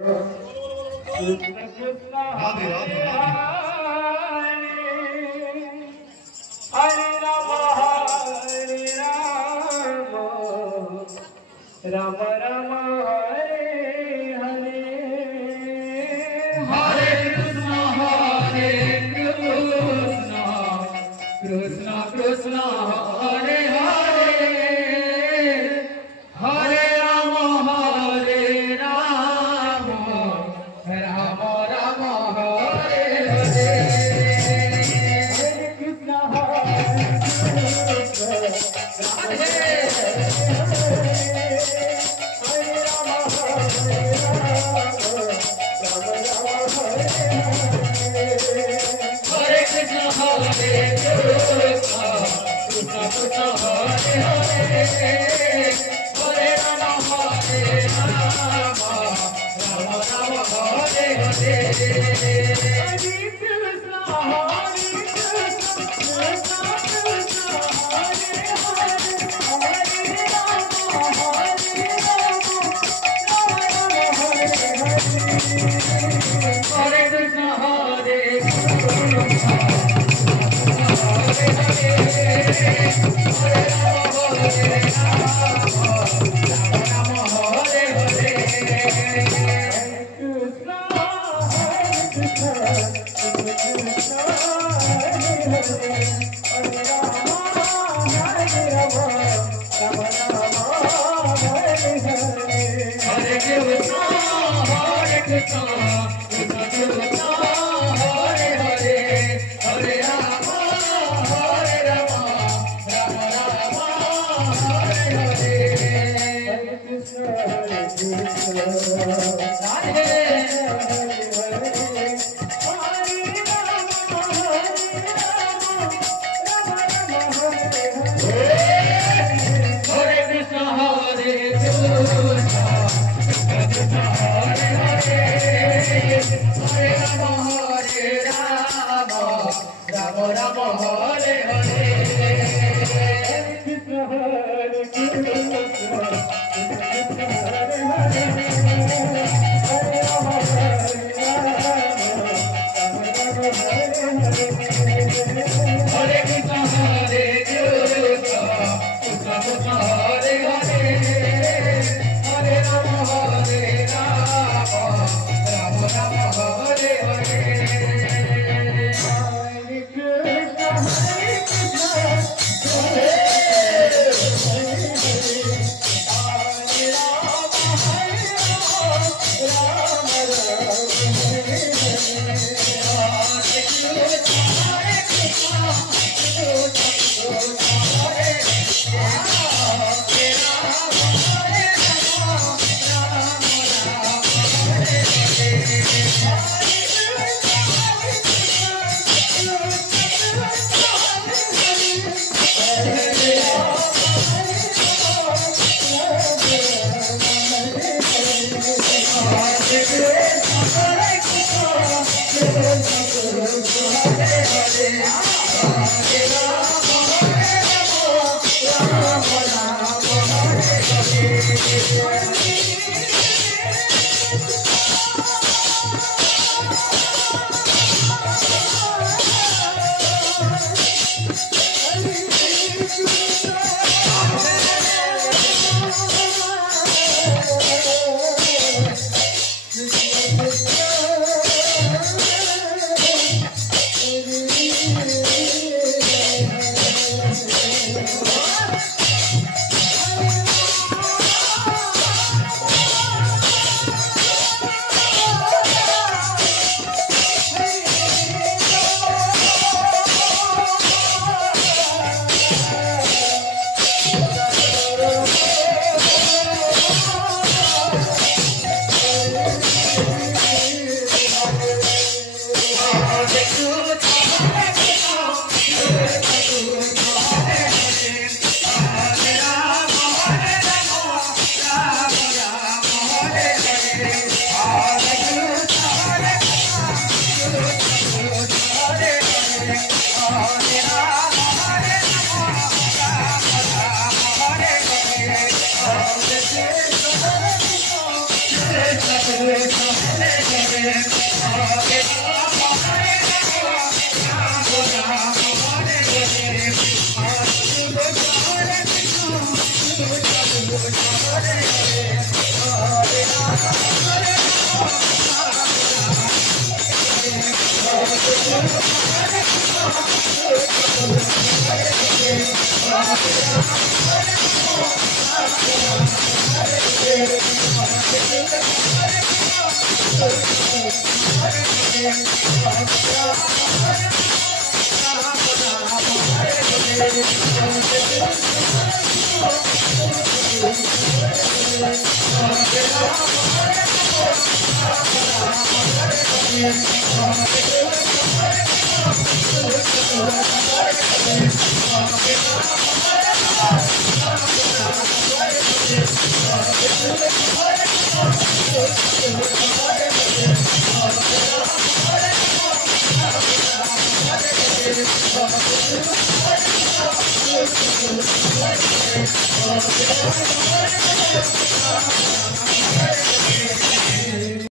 Krishna Krishna Radhe Hare Radhe Radhe Hare Ram Ram Hare Hare Hare Krishna Krishna Krishna Hare Hare Hare Ram Ram Ram Hare Hare Hare Krishna Hare Hare Krishna Hare Krishna Krishna Krishna Hare Hare Hare Ram Ram Hare Hare Hare Krishna Hare Hare Krishna Krishna Krishna Hare Hare Hare Ram Ram Ram Hare Hare Radhe Hare Krishna Hare Krishna Krishna Hare Hare Hare Ram Ram Ram Hare Hare Hare Krishna Hare Krishna Krishna Krishna Hare Hare Hare Ram Ram Hare Hare